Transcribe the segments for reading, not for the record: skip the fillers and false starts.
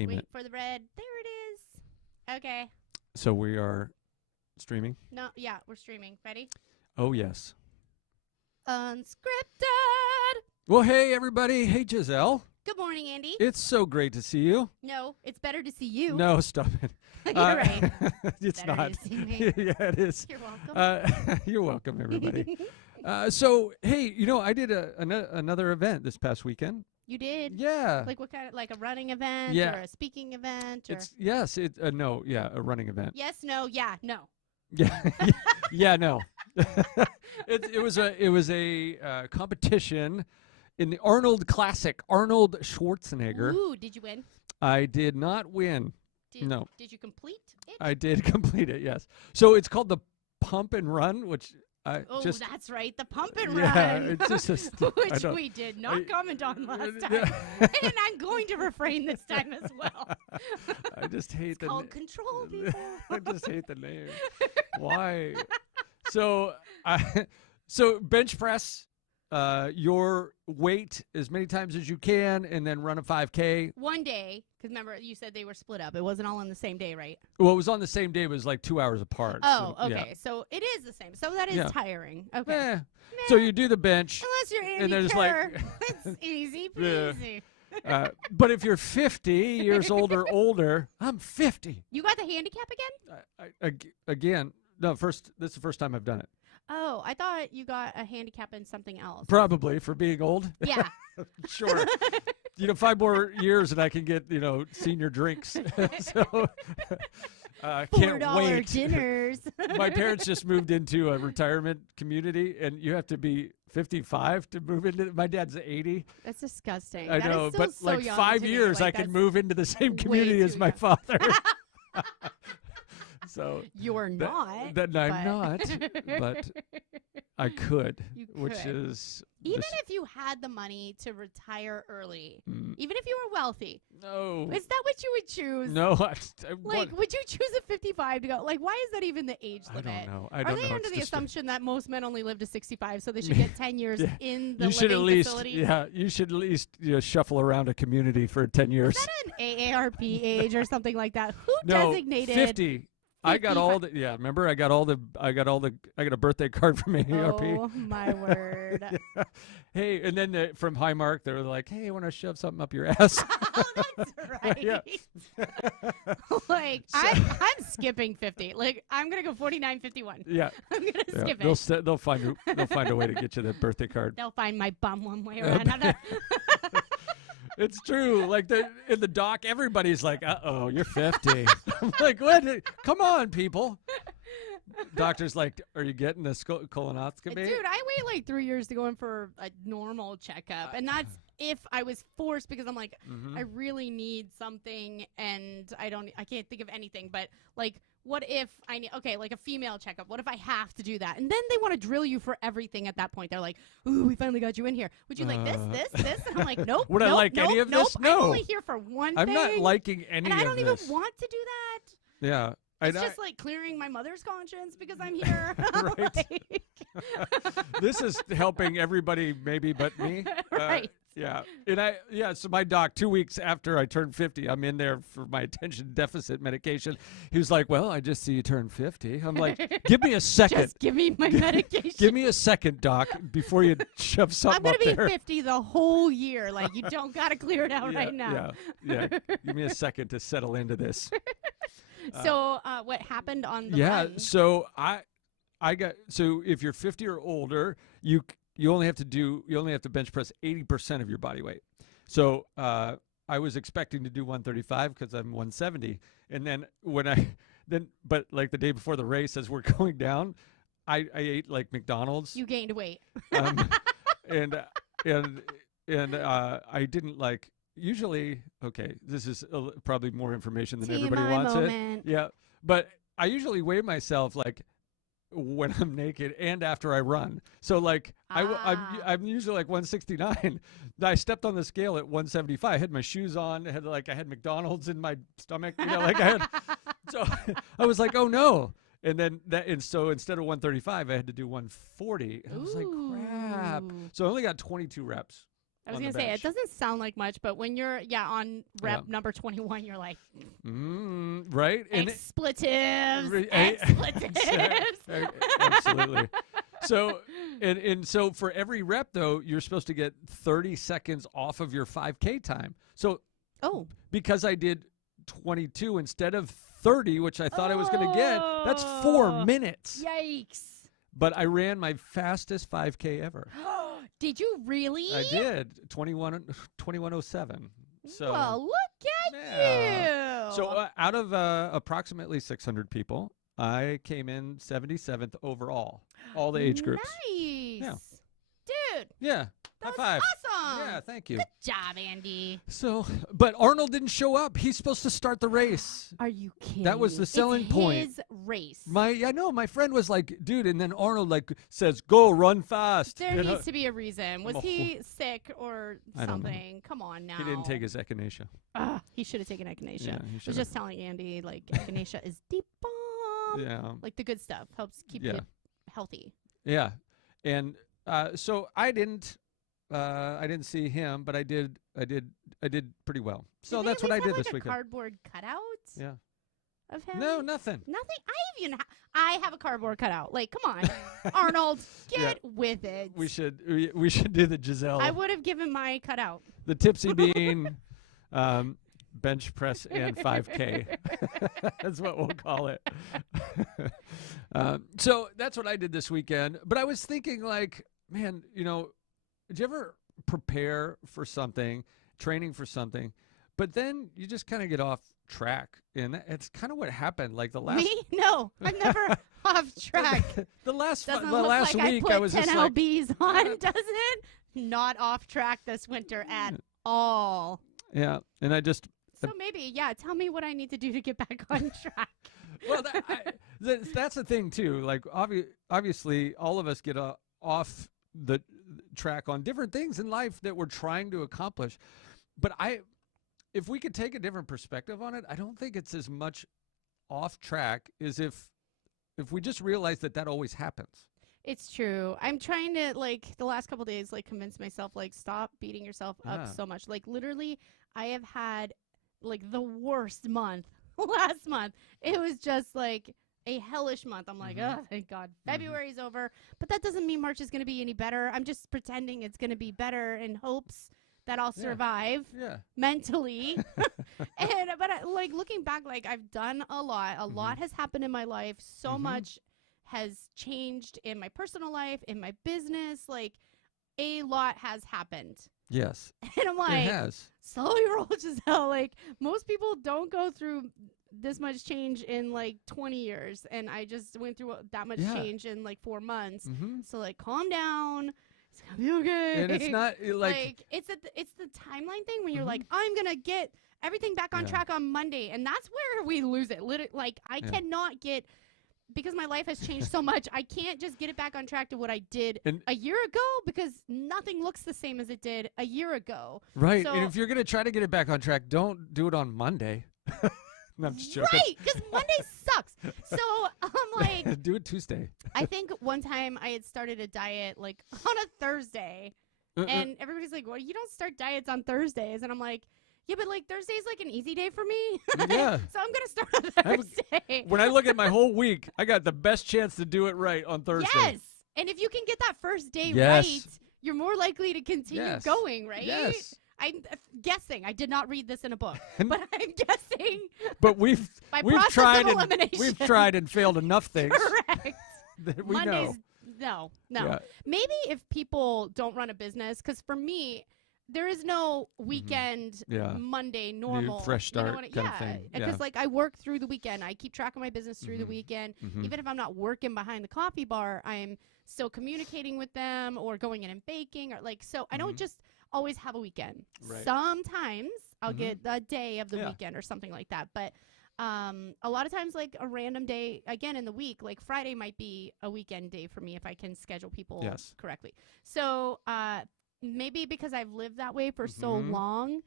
team Wait it. for the red. There it is. Okay. So we are streaming. No, yeah, we're streaming. Ready? Oh, yes. Unscripted. Well, hey, everybody. Hey, Gisele. Good morning, Andy. It's so great to see you. No, it's better to see you. No, stop it. You're right. It's Better not. to see me. Yeah, it is. You're welcome. You're welcome, everybody. So, hey, I did another event this past weekend. You did? Yeah. Like what kind of, like a running event Yeah. or a speaking event? Or A running event. yes, no, yeah, no. Yeah, yeah, no. It was a competition in the Arnold Classic. Arnold Schwarzenegger. Ooh, did you win? I did not win. No. Did you complete it? I did complete it. Yes. So it's called the Pump and Run, which that's right, the pump and yeah, run. it's just I Which don't- we did not comment on last time. Yeah. And I'm going to refrain this time as well. I just hate It's called control, people. I just hate the name. Why? So bench press your weight as many times as you can, and then run a 5K. One day, because remember you said they were split up. It wasn't all on the same day, right? Well, it was on the same day. It was like 2 hours apart. Oh, so, okay. Yeah. So it is the same. So that is Yeah. tiring. Okay. Eh. So you do the bench. Unless you're Andy and there's Kerr, like it's easy Yeah. peasy. but if you're 50 years old or older, I'm 50. You got the handicap again? Again, no. This is the first time I've done it. Oh, I thought you got a handicap in something else. Probably for being old. Yeah. Sure. 5 more years and I can get senior drinks. So can't $4 wait. dinners. My parents just moved into a retirement community, and you have to be 55 to move into. My dad's 80. That's disgusting. I That is know, still but so like young 5 to me. years, Like, I can that's move into the same way community as too my young. father. So You're not. that I'm but- not, but I could, You which could. is Even this- if you had the money to retire early, Mm, even if you were wealthy, no, is that what you would choose? no. Like, would you choose a 55 to go? Like, why is that even the age I limit? don't know. I Are don't they know. under It's the just assumption that most men only live to 65, so they should get 10 years Yeah. in the you should at living least, facility? yeah, you should at least shuffle around a community for 10 years. Is that an AARP age or something like that? Who No, designated 50. I got all the remember I got a birthday card from AARP. Oh my word! Yeah. Hey, and then from Highmark they were like, "Hey, I want to shove something up your ass." Oh, that's right. Yeah. Like So- I'm skipping 50. Like I'm gonna go 49, 51. Yeah, I'm gonna yeah. skip They'll it. they'll find a way to get you that birthday card. They'll find my bum one way or Uh, another. It's true. Like in the doc, everybody's like, "Uh-oh, you're 50." I'm like, "What? Come on, people." Doctor's like, "Are you getting a colonoscopy?" Dude, I wait like 3 years to go in for a normal checkup, and that's if I was forced because I'm like, Mhm. I really need something, and I can't think of anything. But like, what if I need like a female checkup? What if I have to do that? And then they want to drill you for everything at that point. They're like, "Ooh, we finally got you in here. Would you like this?" And I'm like, "Nope." Would I nope, like nope, any of nope. this? I'm No. only here for one I'm thing. not liking any and I of don't this. even want to do that. Yeah. It's just like clearing my mother's conscience because I'm here. Right. Like- This is helping everybody, maybe but me. Right. Yeah. And so my doc, 2 weeks after I turned 50, I'm in there for my attention deficit medication. He was like, "Well, I just see you turned 50. I'm like, "Give me a second. Just give me my medication. Give me a second, doc, before you shove I'm something going up to be there." 50 the whole year. Like, you don't got to clear it out Yeah, right now. Yeah. Give me a second to settle into this. So, what happened on the Yeah. run? So so if you're 50 or older, you only have to bench press 80% of your body weight. So I was expecting to do 135 because I'm 170, and then but like the day before the race, as we're going down, I ate like McDonald's. You gained weight. And I didn't like. Usually, okay, this is probably more information than everybody TMI wants it. moment. Yeah, but I usually weigh myself like when I'm naked and after I run. So like I'm usually like 169. I stepped on the scale at 175. I had my shoes on. I had McDonald's in my stomach. So I was like, oh no. And so instead of 135, I had to do 140. And I was like, crap. Ooh. So I only got 22 reps. I was going to say, it doesn't sound like much, but when you're, on rep number 21, you're like, right? Expletives. Expletives. Absolutely. So, and so for every rep, though, you're supposed to get 30 seconds off of your 5K time. So, because I did 22 instead of 30, which I thought I was going to get, that's 4 minutes. Yikes. But I ran my fastest 5K ever. Did you really? I did. 21:07. So, well, look at you. So out of approximately 600 people, I came in 77th overall. All the age groups. Nice. Yeah. Dude. Yeah. That High was five. awesome. Yeah, thank you. Good job, Andy. So, but Arnold didn't show up. He's supposed to start the race. Are you kidding? That was the selling point. His race. I know. My friend was like, dude, and then Arnold says, go run fast. There needs to be a reason. Was he sick or something? Come on now. He didn't take his echinacea. He should have taken echinacea. Yeah, I was just telling Andy, echinacea is deep bomb. Yeah. Like the good stuff helps keep you healthy. Yeah. And so I didn't see him, but I did pretty well. So that's what I did this weekend. Cardboard cutout? Yeah. Of him? No, nothing. Nothing. I have a cardboard cutout. Like, come on, Arnold, get with it. We should do the Gisele. I would have given my cutout. The Tipsy Bean, bench press and 5K. That's what we'll call it. So that's what I did this weekend. But I was thinking, man, did you ever prepare for something, training for something, but then you just kind of get off track? And it's kind of what happened. Like the last Me? No, I'm never off track. the last like week I was 10 just lbs on, does it? Not off track this winter at all. Yeah, and I just so maybe tell me what I need to do to get back on track. Well, that's the thing too. Like obviously, all of us get off the track on different things in life that we're trying to accomplish. But if we could take a different perspective on it, I don't think it's as much off track as if we just realize that always happens. It's true. I'm trying to the last couple days convince myself stop beating yourself up so much. Literally, I have had the worst month last month. It was just a hellish month. I'm like, oh, thank God. February's over. But that doesn't mean March is going to be any better. I'm just pretending it's going to be better in hopes that I'll survive mentally. But looking back, I've done a lot. A lot has happened in my life. So much has changed in my personal life, in my business. A lot has happened. Yes. And I'm like, it has. Slowly roll, Gisele. Most people don't go through this much change in 20 years. And I just went through that much change in 4 months. So calm down. It's gonna be okay. And it's not it's the timeline thing when you're I'm gonna get everything back on track on Monday, and that's where we lose it. Literally, I cannot get, because my life has changed so much. I can't just get it back on track to what I did a year ago, because nothing looks the same as it did a year ago. Right. So, and if you're gonna try to get it back on track, don't do it on Monday. No, I'm just joking. Right, because Monday sucks. So I'm do it Tuesday. I think one time I had started a diet on a Thursday, and everybody's like, well, you don't start diets on Thursdays. And I'm like, yeah, but Thursday's an easy day for me. Yeah. So I'm going to start on Thursday. When I look at my whole week, I got the best chance to do it right on Thursday. Yes. And if you can get that first day right, you're more likely to continue going, right? Yes. I'm guessing. I did not read this in a book, but I'm guessing. But we've tried and failed enough things. Correct. That we Mondays, know. No. Yeah. Maybe if people don't run a business, because for me, there is no weekend Monday normal. New fresh start kind of thing. Because I work through the weekend. I keep track of my business through the weekend. Even if I'm not working behind the coffee bar, I'm still communicating with them or going in and baking, or so I don't just always have a weekend. Right. Sometimes I'll get a day of the weekend or something like that. But a lot of times, a random day, again, in the week, Friday might be a weekend day for me if I can schedule people correctly. So maybe because I've lived that way for so long,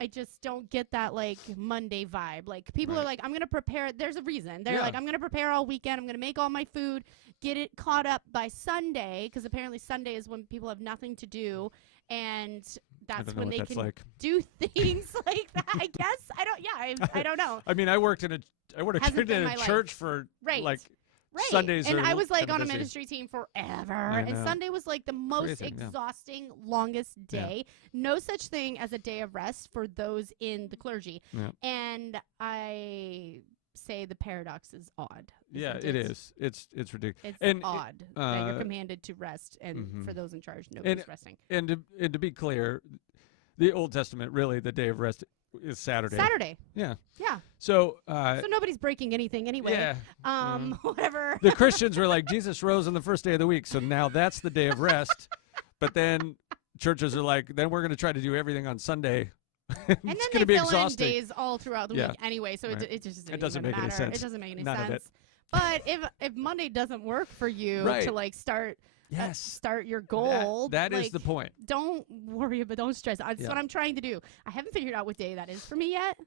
I just don't get that Monday vibe. People are I'm going to prepare. There's a reason. They're I'm going to prepare all weekend. I'm going to make all my food, get it caught up by Sunday, because apparently Sunday is when people have nothing to do. And that's don't know when what they that's can like. do things like that. I guess I don't know. I mean, I worked in a Hasn't been my life. church for Right. like Right. Sundays. And are I was like kinda on a busy. ministry team forever. I And know. Sunday was like the most Crazy, yeah. exhausting, longest Yeah. day. No such thing as a day of rest for those in the clergy. Yeah. And I say the paradox is odd. Yeah, isn't it is. It's ridiculous. It's And odd that you're uh, commanded to rest, and mhm. for those in charge, nobody's resting. And to be clear, the Old Testament, really, the day of rest is Saturday. Saturday. Yeah. Yeah. So So nobody's breaking anything anyway. yeah. Whatever. The Christians were like, Jesus rose on the first day of the week, so now that's the day of rest. But then churches are like, then we're going to try to do everything on Sunday. And it's then going to they be fill exhausting. in days all throughout the Yeah. week anyway, so Right. it just It doesn't even make any matter. sense. It doesn't make any None of sense. it. But if Monday doesn't work for you Right. to like start Yes. start your goal, That is like, the point. don't worry, but don't stress. That's Yeah. what I'm trying to do. I haven't figured out what day that is for me yet.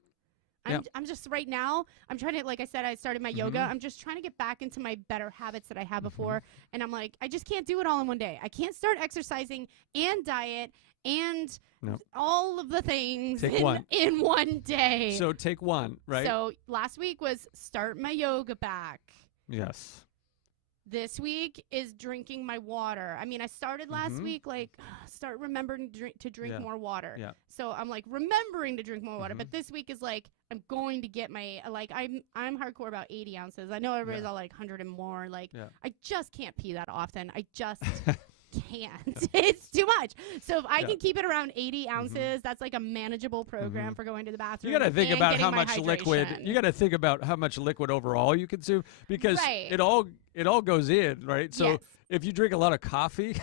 Yeah. I'm just right now. I'm trying to, like I said, I started my yoga. Mhm. I'm just trying to get back into my better habits that I had before, and I'm like, I just can't do it all in one day. I can't start exercising and diet and No. all of the things Take one. in one day. So take one, right? So last week was start my yoga back. Yes. This week is drinking my water. I mean, I started last Mhm. week, like, start remembering to drink Yeah. more water. Yeah. So I'm like remembering to drink more water. Mhm. But this week is like, I'm going to get my, like, I'm hardcore about 80 ounces. I know everybody's Yeah. all like 100 and more. Like, Yeah. I just can't pee that often. I just can't. It's too much. So if I Yeah. can keep it around 80 ounces, that's like a manageable program Mhm. for going to the bathroom. You got to think and about getting how my much liquid. hydration. You got to think about how much liquid overall you consume because Right. it all goes in, right? So Yes. if you drink a lot of coffee,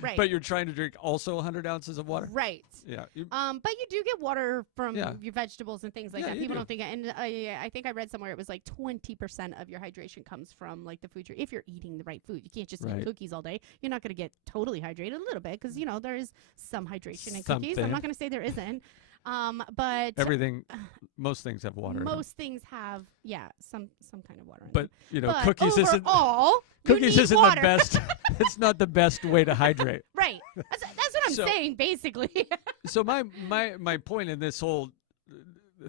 Right. but you're trying to drink also 100 ounces of water, Right. yeah, But you do get water from Yeah. your vegetables and things like Yeah, that. you People do. don't think, and I think I read somewhere it was like 20% of your hydration comes from like the food if you're eating the right food. You can't just Right. eat cookies all day. You're not going to get totally hydrated. A little bit because there is some hydration in cookies. I'm Something. not going to say there isn't. But everything, most things have water. in them. most things have some kind of water in But them. but cookies isn't overall, you cookies need isn't water. the best. It's not the best way to hydrate. Right. That's what I'm So- saying basically. So my point in this whole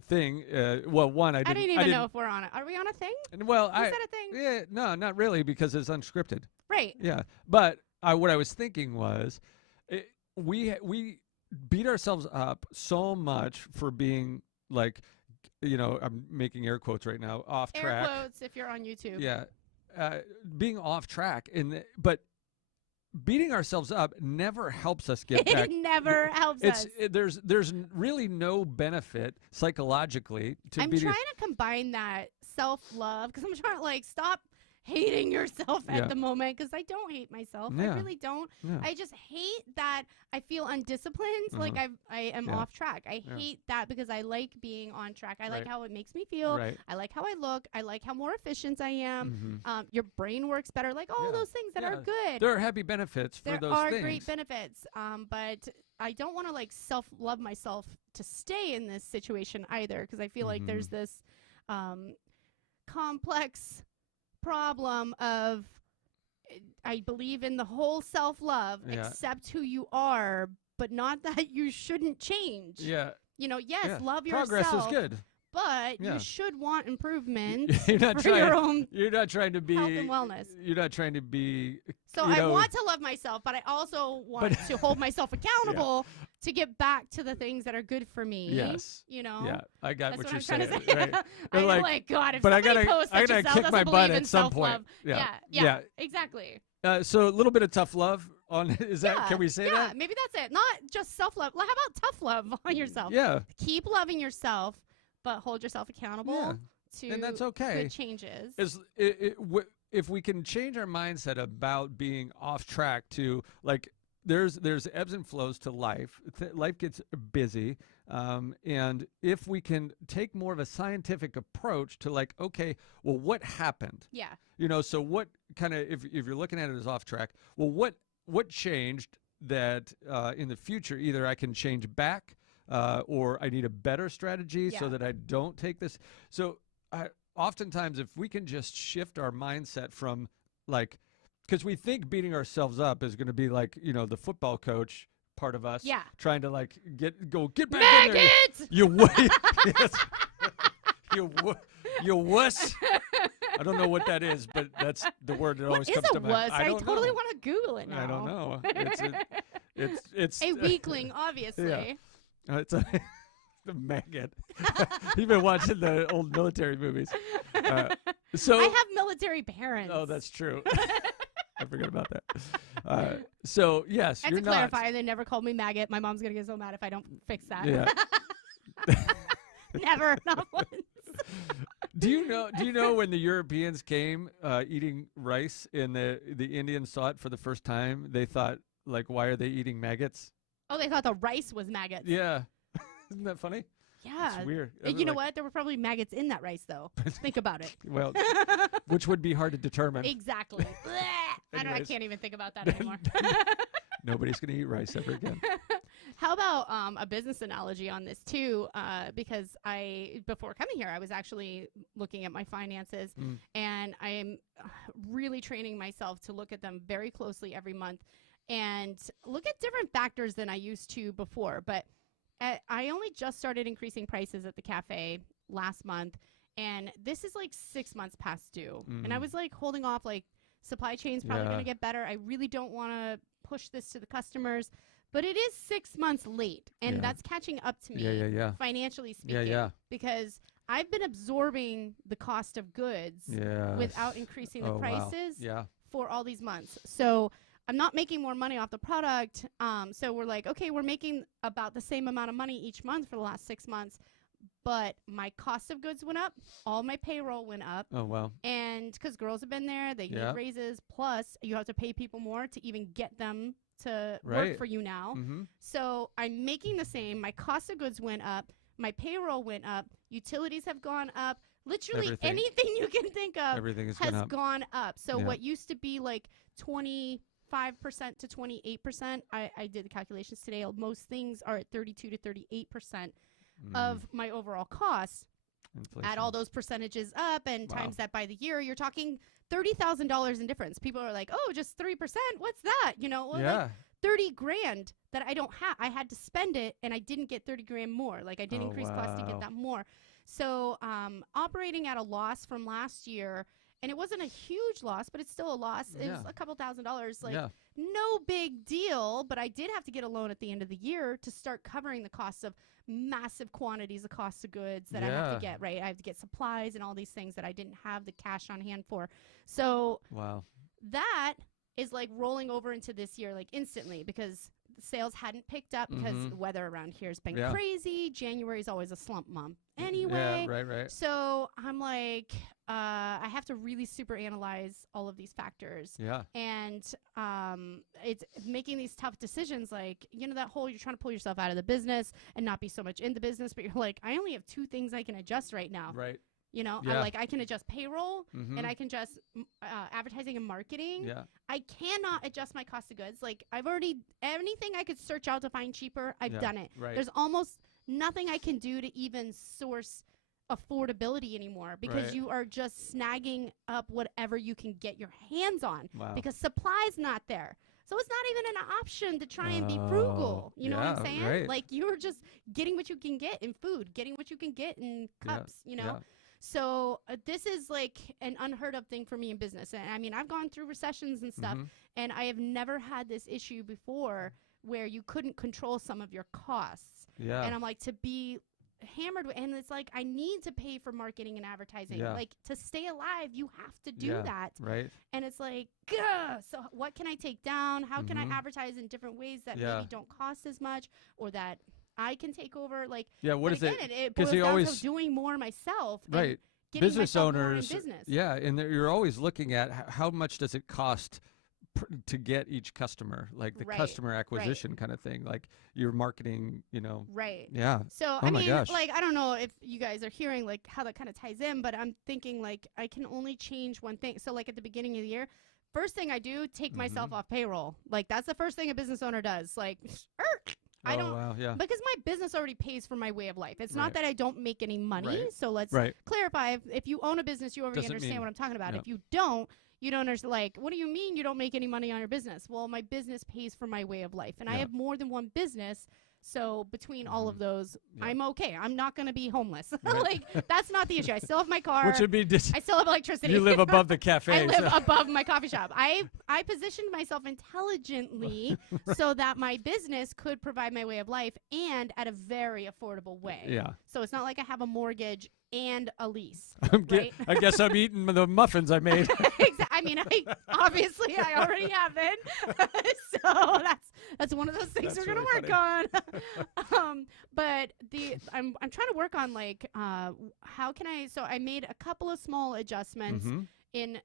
thing, well, one, I didn't even know if we're on it. Are we on a thing? Well, Is that a thing? yeah, no, not really because it's unscripted. Right. Yeah, but what I was thinking was, we beat ourselves up so much for being like, I'm making air quotes right now, off Air track. quotes if you're on YouTube. Yeah, being off track, but beating ourselves up never helps us get back. It never helps us. There's really no benefit psychologically to I'm beating. trying to combine that self-love because I'm trying to like stop hating yourself Yeah. at the moment because I don't hate myself. Yeah. I really don't. Yeah. I just hate that I feel undisciplined. Like I am Yeah. off track. I Yeah. hate that because I like being on track. I like Right. how it makes me feel. Right. I like how I look. I like how more efficient I am. Mhm. Your brain works better. Like all Yeah. those things that are Yeah. good. There are happy benefits for There those are things. great benefits, but I don't want to like self-love myself to stay in this situation either because I feel like there's this complex problem of I believe in the whole self-love, Yeah. accept who you are, but not that you shouldn't change. Yeah. Yes, Yeah. love Progress yourself, is good. but Yeah. you should want improvement You're not for your trying. own You're not trying to be. health and wellness. You're not trying to be. So you I know, want to love myself, but I also want to hold myself accountable to get back to the things that are good for me. Yes. Yeah, I got that's what I'm you're trying saying. to say. Right. I'm Like, like, God, if but I somebody gotta, posts I that gotta Gisele kick doesn't my believe butt in at some self-love. point. Yeah. Yeah, exactly. So a little bit of tough love on. Is that? Yeah, Can we say yeah, that? maybe that's it. Not just self-love. How about tough love on yourself? Yeah. Keep loving yourself, but hold yourself accountable Yeah. to And that's okay. good changes. If we can change our mindset about being off track to like there's ebbs and flows to life. Life gets busy, and if we can take more of a scientific approach to like, okay, well, what happened? Yeah. So what kind of if you're looking at it as off track, well, what changed that in the future either I can change back or I need a better strategy so Yeah. that I don't take this. So oftentimes if we can just shift our mindset from like, because we think beating ourselves up is going to be like, the football coach part of us. Yeah. Trying to like get back in there. Maggots! You yes. You wuss. I don't know what that is, but that's the word that always comes to mind. What is a wuss? I don't totally know. want to Google it now. I don't know. It's a weakling, obviously. Yeah. It's the maggot. You've been watching the old military movies. So I have military parents. Oh, that's true. I forgot about that. So yes, and you're to not. clarify, they never called me maggot. My mom's gonna get so mad if I don't fix that. Yeah. Never, not once. Do you know when the Europeans came eating rice and the Indians saw it for the first time, they thought, like, why are they eating maggots? Oh, they thought the rice was maggots. Yeah. Isn't that funny? Yeah. It's weird. You know what? There were probably maggots in that rice, though. Think about it. Well, which would be hard to determine. Exactly. I can't even think about that anymore. Nobody's going to eat rice ever again. How about a business analogy on this, too? Because before coming here, I was actually looking at my finances, and I am really training myself to look at them very closely every month and look at different factors than I used to before. But I only just started increasing prices at the cafe last month, and this is like 6 months past due. And I was like holding off, like supply chain's probably going to get better. I really don't want to push this to the customers, but it is 6 months late, and that's catching up to me financially speaking. Because I've been absorbing the cost of goods without increasing the prices for all these months. So I'm not making more money off the product. So we're like, okay, we're making about the same amount of money each month for the last 6 months, but my cost of goods went up. All my payroll went up. Oh, wow. And because girls have been there, they need raises. Plus, you have to pay people more to even get them to work for you now. So I'm making the same. My cost of goods went up. My payroll went up. Utilities have gone up. Literally anything you can think of has gone up. So what used to be like 25% to 28%. I did the calculations today. Most things are at 32 to 38% of my overall costs. Inflation. Add all those percentages up and times that by the year, you're talking $30,000 in difference. People are like, oh, just 3%. What's that? You know, like 30 grand that I don't have. I had to spend it and I didn't get 30 grand more. Like I did increase costs to get that more. So operating at a loss from last year, and it wasn't a huge loss, but it's still a loss. It was a couple $1,000s. Like no big deal, but I did have to get a loan at the end of the year to start covering the costs of massive quantities of cost of goods that I have to get, right? I have to get supplies and all these things that I didn't have the cash on hand for. So that is like rolling over into this year like instantly because sales hadn't picked up because the weather around here has been crazy. January is always a slump month anyway. Right. So I'm like, I have to really super analyze all of these factors. And it's making these tough decisions like, you know, that whole you're trying to pull yourself out of the business and not be so much in the business, but you're like, I only have 2 things I can adjust right now. Right. You know, I can adjust payroll and I can adjust advertising and marketing. I cannot adjust my cost of goods. Like I've already, anything I could search out to find cheaper, I've done it. There's almost nothing I can do to even source affordability anymore because you are just snagging up whatever you can get your hands on because supply's not there. So it's not even an option to try and be frugal. You know what I'm saying? Like you're just getting what you can get in food, getting what you can get in cups, you know? So this is like an unheard of thing for me in business. And I mean, I've gone through recessions and stuff, and I have never had this issue before where you couldn't control some of your costs. And I'm like, to be hammered with, and it's like, I need to pay for marketing and advertising. Like to stay alive, you have to do that. And it's like, so what can I take down? How can I advertise in different ways that maybe don't cost as much or that I can take over, like, what is again, it boils down to doing more myself, right? Business owners, and you're always looking at how much does it cost to get each customer, like the customer acquisition kind of thing, like your marketing, you know. So I mean, like, I don't know if you guys are hearing like how that kind of ties in, but I'm thinking like I can only change one thing. So like at the beginning of the year, first thing I do, take myself off payroll. Like that's the first thing a business owner does. Like, I don't, because my business already pays for my way of life. It's not that I don't make any money. So let's clarify. If you own a business, you already understand what I'm talking about. If you don't, you don't understand. Like, what do you mean you don't make any money on your business? Well, my business pays for my way of life, and I have more than one business. So between all of those, I'm okay. I'm not going to be homeless. Like, that's not the issue. I still have my car. Which would be I still have electricity. You live above the cafe. I live above my coffee shop. I positioned myself intelligently so that my business could provide my way of life and at a very affordable way. Yeah. So it's not like I have a mortgage and a lease. I guess I'm eating the muffins I made. I mean, obviously I already have it. So that's one of those things we're gonna work on. But I'm trying to work on like how can I? So I made a couple of small adjustments in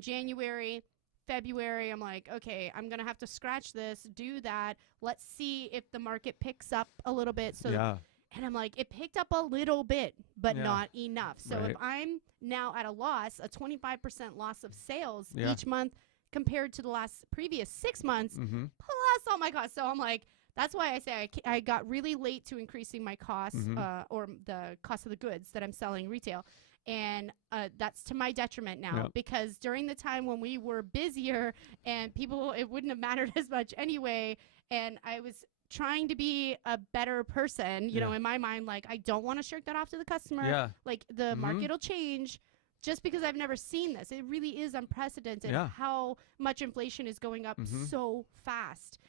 January. February, I'm like, okay, I'm going to have to scratch this, do that. Let's see if the market picks up a little bit. So, and I'm like, it picked up a little bit, but not enough. So if I'm now at a loss, a 25% loss of sales each month compared to the previous 6 months, plus all my costs. So I'm like, that's why I say I got really late to increasing my costs or the cost of the goods that I'm selling retail. And that's to my detriment now because during the time when we were busier and it wouldn't have mattered as much anyway. And I was trying to be a better person, you know, in my mind, like I don't want to shirk that off to the customer. Like the market will change just because I've never seen this. It really is unprecedented how much inflation is going up so fast.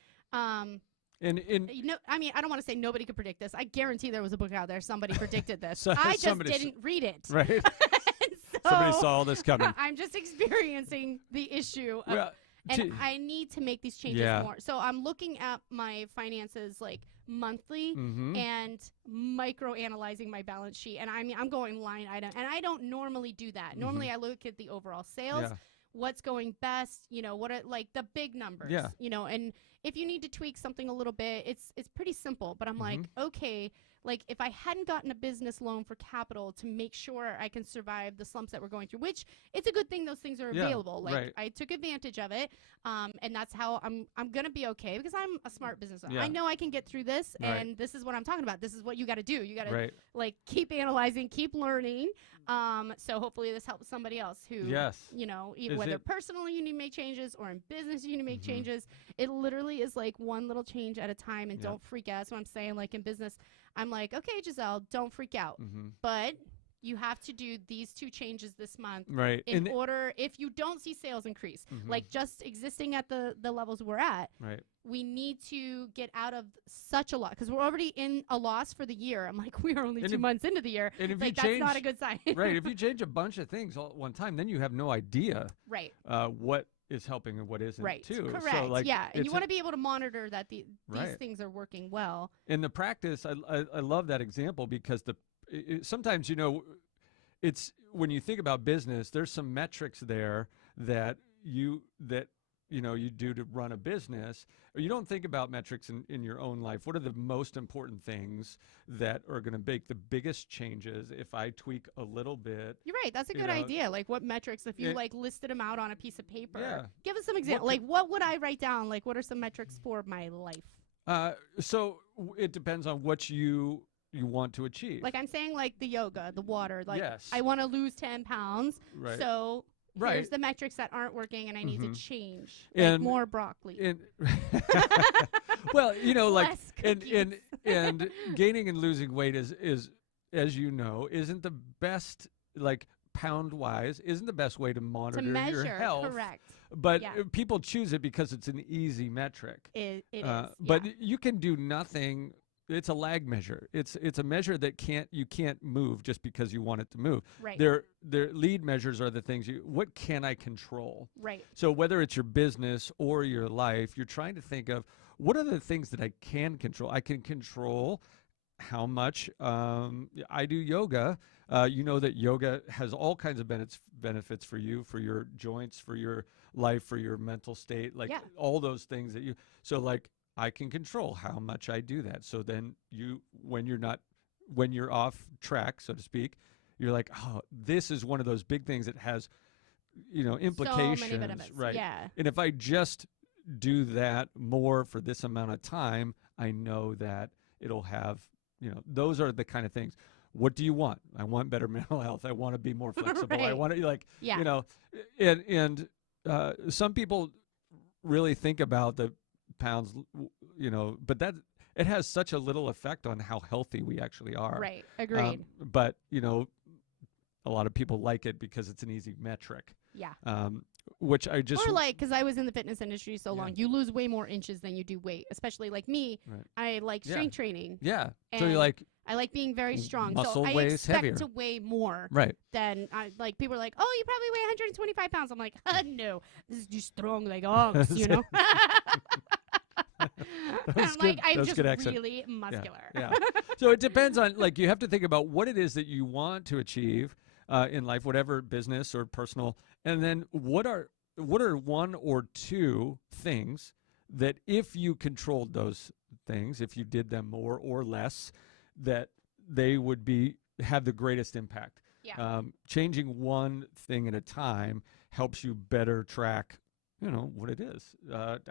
And you know, I mean, I don't want to say nobody could predict this. I guarantee there was a book out there. Somebody predicted this. I just didn't read it. Right. So somebody saw all this coming. I'm just experiencing the issue. And I need to make these changes more. So I'm looking at my finances like monthly and micro analyzing my balance sheet. And I mean, I'm going line item. And I don't normally do that. Normally I look at the overall sales. What's going best, you know, what are like the big numbers, you know, and if you need to tweak something a little bit, it's pretty simple, but I'm like, okay, like if I hadn't gotten a business loan for capital to make sure I can survive the slumps that we're going through, which it's a good thing those things are available. Like I took advantage of it. And that's how I'm going to be okay because I'm a smart business owner. I know I can get through this and this is what I'm talking about. This is what you got to do. You got to like keep analyzing, keep learning. So hopefully this helps somebody else who, you know, whether personally you need to make changes or in business you need to make changes. It literally is like one little change at a time and don't freak out. That's what I'm saying. Like in business, I'm like, okay, Gisele, don't freak out. But you have to do these 2 changes this month in order, if you don't see sales increase, like just existing at the levels we're at, we need to get out of such a lot because we're already in a loss for the year. I'm like, we are only 2 months into the year. And if like, that's not a good sign. If you change a bunch of things all at one time, then you have no idea what is helping and what isn't too. Correct. So, like, and you want to be able to monitor that these things are working well. In the practice, I love that example because sometimes, you know, it's when you think about business, there's some metrics there that you do to run a business. Or you don't think about metrics in your own life. What are the most important things that are going to make the biggest changes if I tweak a little bit? You're right. That's a good idea. Like what metrics, if you like listed them out on a piece of paper, give us some examples. Like what would I write down? Like what are some metrics for my life? So it depends on what you want to achieve. Like I'm saying like the yoga, the water, like I want to lose 10 pounds. So here's the metrics that aren't working and I need to change. Like more broccoli. Well, you know, like and gaining and losing weight is as you know, isn't the best, like pound wise, isn't the best way to monitor your health. Correct. But people choose it because it's an easy metric. It is. But you can do nothing. It's a lag measure. It's a measure that you can't move just because you want it to move. Right. Their lead measures are the things what can I control? Right. So whether it's your business or your life, you're trying to think of what are the things that I can control. I can control how much I do yoga. You know that yoga has all kinds of benefits for you, for your joints, for your life, for your mental state, like all those things that so like I can control how much I do that. So then when you're off track, so to speak, you're like, oh, this is one of those big things that has, you know, implications. So many benefits. Right. Yeah. And if I just do that more for this amount of time, I know that it'll have, you know, those are the kind of things. What do you want? I want better mental health. I want to be more flexible. I want to you know, and some people really think about the pounds, but that it has such a little effect on how healthy we actually are. Right. Agreed. But a lot of people like it because it's an easy metric. Yeah. Which I just or like, because I was in the fitness industry so long, you lose way more inches than you do weight. Especially like me, I like strength training. Yeah. So you like. I like being very strong. Muscle so I weighs expect heavier. to weigh more. Right. Than like people are like, oh, you probably weigh 125 pounds. I'm like, no, this is just strong like ox, I'm just really muscular. Yeah. So it depends on, like, you have to think about what it is that you want to achieve in life, whatever business or personal, and then what are one or two things that if you controlled those things, if you did them more or less, that they would have the greatest impact. Yeah. Changing one thing at a time helps you better track what it is,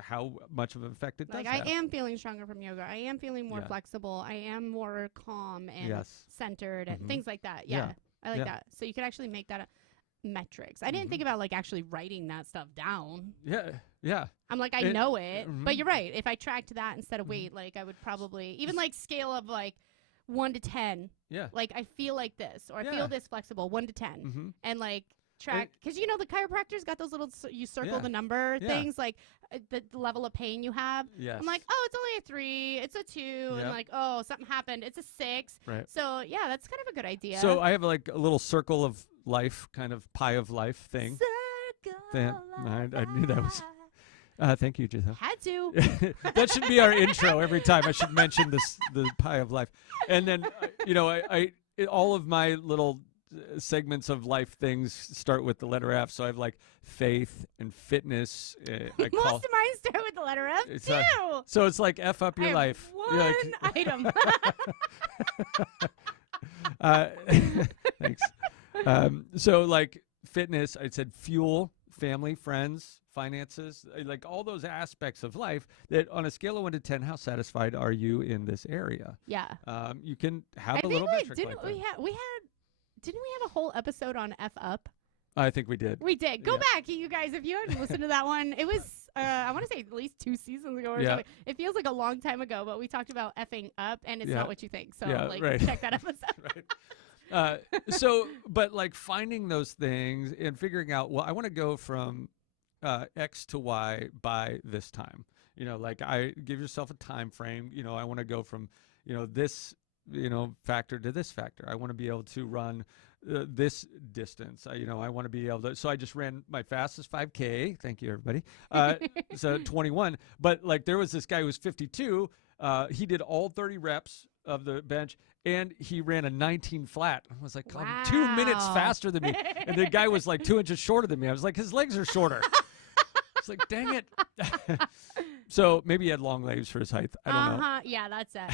how much of an effect it does like have. I am feeling stronger from yoga. I am feeling more flexible. I am more calm and centered and things like that. Yeah. I like that. So you could actually make that metrics. I didn't think about like actually writing that stuff down. Yeah. I'm like, I know it, but you're right. If I tracked that instead of weight, like I would probably even like scale of like 1 to 10. Yeah. Like I feel like this, or I feel this flexible, 1 to 10, and like track, because the chiropractor's got those little you circle the number things, like the level of pain you have. Yes. I'm like, oh, it's only a 3, it's a 2, and like, oh, something happened, it's a 6. Right. So yeah, that's kind of a good idea. So I have like a little circle of life, kind of pie of life thing. I knew that was. Thank you, Gisele. Had to. That should be our intro every time. I should mention the pie of life, and then all of my little segments of life things start with the letter F. So I have like faith and fitness. Most of mine start with the letter F too. So it's like F up your life. One item. Thanks. So like fitness, I said fuel, family, friends, finances, like all those aspects of life that on a scale of 1 to 10, how satisfied are you in this area? Yeah. You can have a little metric didn't like we that. Didn't we have a whole episode on F up? I think we did. We did. Go back, you guys, if you haven't listened to that one. It was, I want to say at least 2 seasons ago or something. It feels like a long time ago, but we talked about effing up, and it's not what you think. So, check that episode. But like finding those things and figuring out, well, I want to go from X to Y by this time. Like I give yourself a time frame. I want to go from, this, factor to this factor. I want to be able to run this distance. I want to be able to. So I just ran my fastest 5K. Thank you, everybody. So 21. But like there was this guy who was 52. He did all 30 reps of the bench, and he ran a 19 flat. I was like, wow. 2 minutes faster than me. And the guy was like 2 inches shorter than me. I was like, his legs are shorter. It's like, dang it. So maybe he had long legs for his height. I don't know. Yeah, that's it.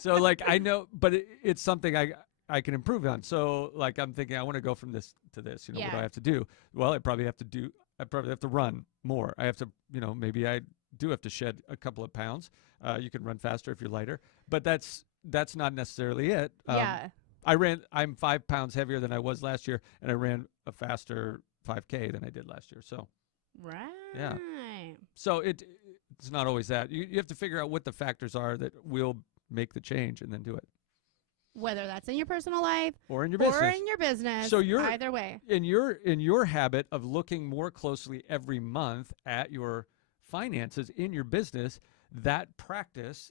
So like I know, but it's something I can improve on. So like I'm thinking I want to go from this to this. What do I have to do? Well, I probably have to run more. I have to, maybe I do have to shed a couple of pounds. You can run faster if you're lighter, but that's not necessarily it. I'm 5 pounds heavier than I was last year, and I ran a faster 5K than I did last year. So, yeah. So it's not always that. You have to figure out what the factors are that will make the change, and then do it. Whether that's in your personal life or in your business. So you're either way. In your habit of looking more closely every month at your finances in your business, that practice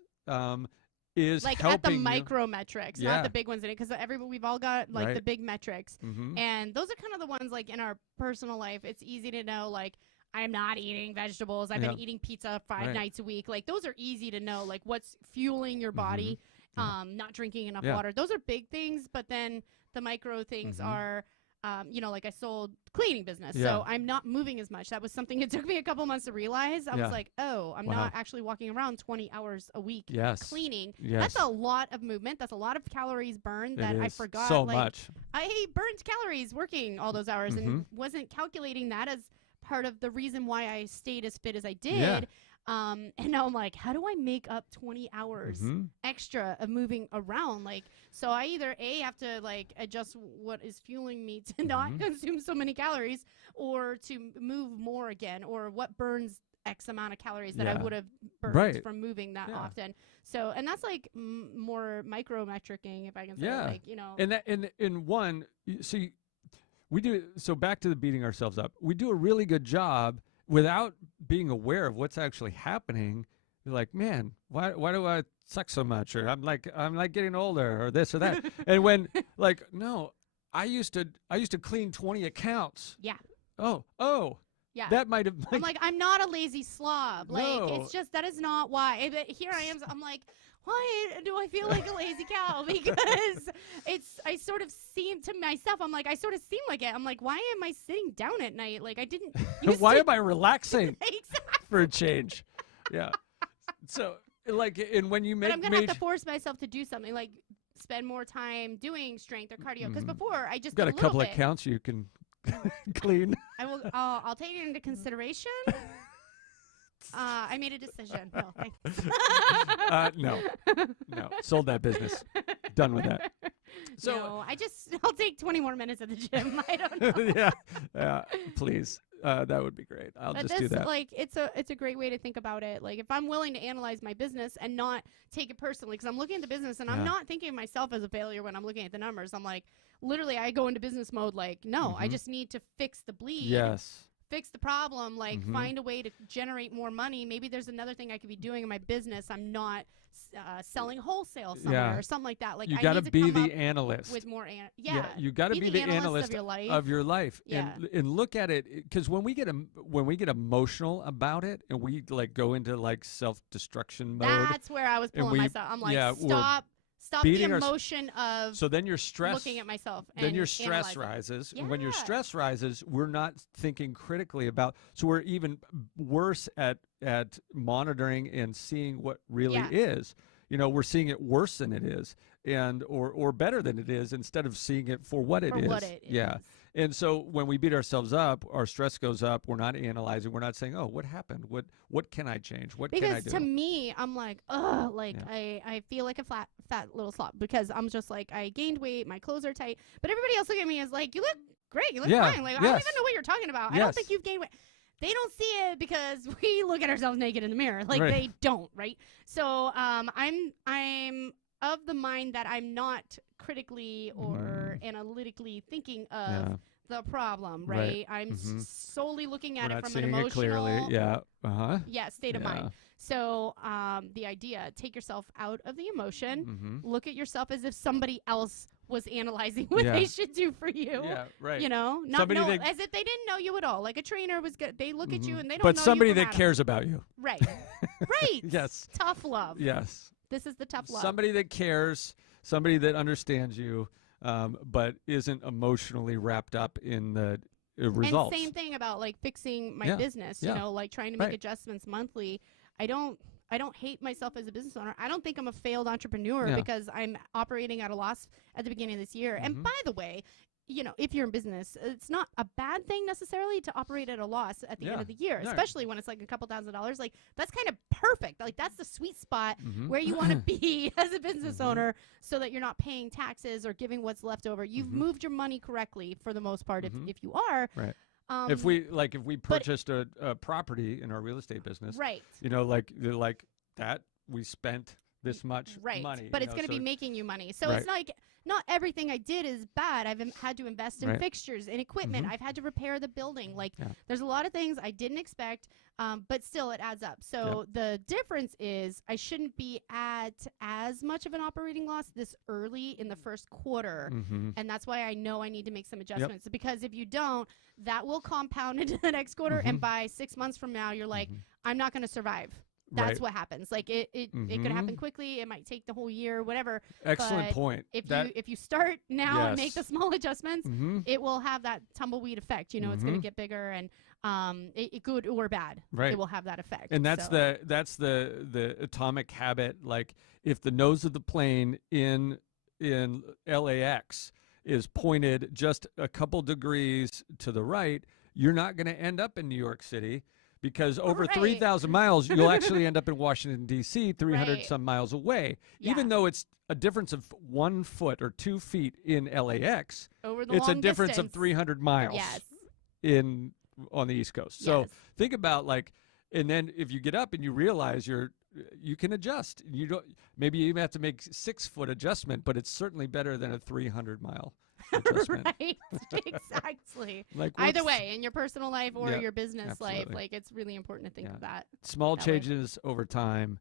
is like helping at the micro metrics, Yeah. not the big ones in it, because we've all got like Right. the big metrics, Mhm. and those are kind of the ones like in our personal life. It's easy to know, like, I'm not eating vegetables. I've been eating pizza 5 Right. nights a week. Like those are easy to know, like what's fueling your body. Not drinking enough Yeah. water. Those are big things, but then the micro things Mhm. are, like I sold cleaning business, Yeah. so I'm not moving as much. That was something it took me a couple months to realize. I Yeah. was like, oh, I'm Wow. not actually walking around 20 hours a week Yes. cleaning. Yes. That's a lot of movement. That's a lot of calories burned that It I is. forgot. So like, much. I burned calories working all those hours and wasn't calculating that as part of the reason why I stayed as fit as I did. Yeah. And now I'm like, how do I make up 20 hours extra of moving around? Like, so I either have to like adjust what is fueling me to not consume so many calories, or to move more again, or what burns X amount of calories that I would have burned from moving that often. So, and that's like more micrometricing, if I can say, like, you know. And that, in one, see, we do, so back to the beating ourselves up. We do a really good job without being aware of what's actually happening. You're like, man, why do I suck so much? Or I'm like getting older, or this or that. And when, like, no, I used to clean 20 accounts. Yeah. Oh. Yeah. That might have. I'm like, I'm not a lazy slob. Like, No. it's just, that is not why. But here I am. I'm like, why do I feel like a lazy cow? Because I sort of seem to myself, I'm like, I sort of seem like it. I'm like, why am I sitting down at night? Like, I didn't. Why am I relaxing? Exactly. For a change. Yeah. So, like, and when you make. But I'm going to have to force myself to do something, like spend more time doing strength or cardio. Because before, I just got did a couple of counts you can clean. I'll take it into consideration. I made a decision. No, thanks. No. Sold that business. Done with that. So no, I'll take 20 more minutes at the gym. I don't know. Yeah, please. That would be great. I'll just do that. Like, it's a great way to think about it. Like, if I'm willing to analyze my business and not take it personally, because I'm looking at the business and I'm not thinking of myself as a failure when I'm looking at the numbers. I'm like, literally, I go into business mode like, no, I just need to fix the bleed. Yes. Fix the problem, like find a way to generate more money. Maybe there's another thing I could be doing in my business. I'm not selling wholesale somewhere or something like that. Like, you got to be the analyst with more. You got to be the analyst of your life. And look at it, because when we get emotional about it and we like go into like self-destruction mode. That's where I was pulling myself. I'm like, stop the emotion of. So then your stress. Looking at myself. Then your stress rises. And when your stress rises, we're not thinking critically about. So we're even worse at monitoring and seeing what really is. You know, we're seeing it worse than it is, and or better than it is, instead of seeing it for what it is. Yeah. And so when we beat ourselves up, our stress goes up. We're not analyzing. We're not saying, oh, what happened? What can I change? What can I do? Because to me, I'm like, I feel like a fat little slob, because I'm just like, I gained weight. My clothes are tight. But everybody else looking at me is like, you look great. You look fine. Like, I don't even know what you're talking about. I don't think you've gained weight. They don't see it because we look at ourselves naked in the mirror. Like, they don't, right? So I'm of the mind that I'm not critically or analytically thinking of the problem, right? I'm solely looking at it from an emotional, clearly. State of mind. So the idea, take yourself out of the emotion, look at yourself as if somebody else was analyzing what they should do for you. Yeah, right. You know, not know, as if they didn't know you at all. Like a trainer was good. They look at you and they don't know you. But somebody from that Adam. cares about you. Right. Right. Yes. Tough love. Yes. This is the tough love. Somebody that cares, somebody that understands you, but isn't emotionally wrapped up in the results. And same thing about like fixing my business, you know, like trying to make adjustments monthly. I don't hate myself as a business owner. I don't think I'm a failed entrepreneur because I'm operating at a loss at the beginning of this year. And by the way, you know, if you're in business, it's not a bad thing necessarily to operate at a loss at the end of the year, especially when it's like a couple $1,000s. Like, that's kind of perfect. Like, that's the sweet spot where you want to be as a business owner, so that you're not paying taxes or giving what's left over. You've moved your money correctly for the most part, if you are. Right. If we purchased a property in our real estate business, you know, like that, we spent this much money. But it's going to be making you money. So it's like, not everything I did is bad. I've had to invest in fixtures and equipment. I've had to repair the building. Like, there's a lot of things I didn't expect, but still it adds up. So the difference is I shouldn't be at as much of an operating loss this early in the first quarter. And that's why I know I need to make some adjustments, because if you don't, that will compound into the next quarter. And by 6 months from now, you're like, I'm not going to survive. That's what happens. Like, it could happen quickly. It might take the whole year, whatever. Excellent point. If you start now and make the small adjustments, it will have that tumbleweed effect. You know, it's going to get bigger, and it good or bad, it will have that effect. And that's the atomic habit. Like, if the nose of the plane in LAX is pointed just a couple degrees to the right, you're not going to end up in New York City, because over Right. 3,000 miles, you'll actually end up in Washington, D.C., 300 Right. some miles away. Yeah. Even though it's a difference of 1 foot or 2 feet in LAX, Over the it's a long difference of distance. 300 miles Yes. on the East Coast. So Yes. think about and then if you get up and you realize you can adjust. You don't. Maybe you even have to make 6 foot adjustment, but it's certainly better than a 300-mile adjustment. Right. Exactly. Like Either what's- way, in your personal life or Yeah, your business life, absolutely. like it's really important to think Yeah. of that. small that way. changes over time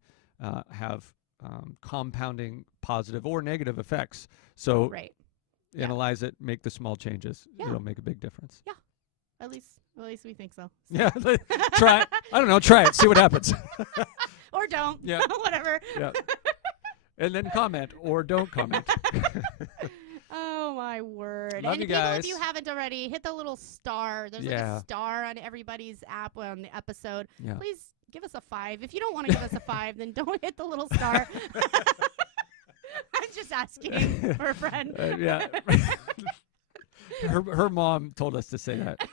have compounding positive or negative effects. So Right. Yeah. analyze it, make the small changes. Yeah. It'll make a big difference. At least we think so. Yeah, try it. I don't know. Try it. See what happens. Or don't. Yeah. Whatever. Yeah. And then comment or don't comment. Oh my word. Love and you people, guys. if you haven't already, hit the little star. There's like Yeah. a star on everybody's app on the episode. Yeah. Please give us a 5. If you don't want to give us a 5, then don't hit the little star. I'm just asking for a friend. Yeah. Her mom told us to say that.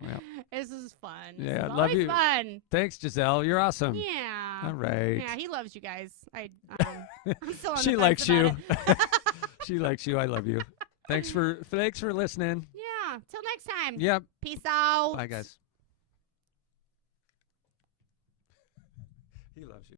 Well, This is fun. This Yeah, is love always you. fun. thanks, Gisele. You're awesome. Yeah. All right. Yeah, he loves you guys. I'm still on She the likes fence you. about it. She likes you. I love you. Thanks for listening. Yeah. Till next time. Yep. Peace out. Bye, guys. He loves you.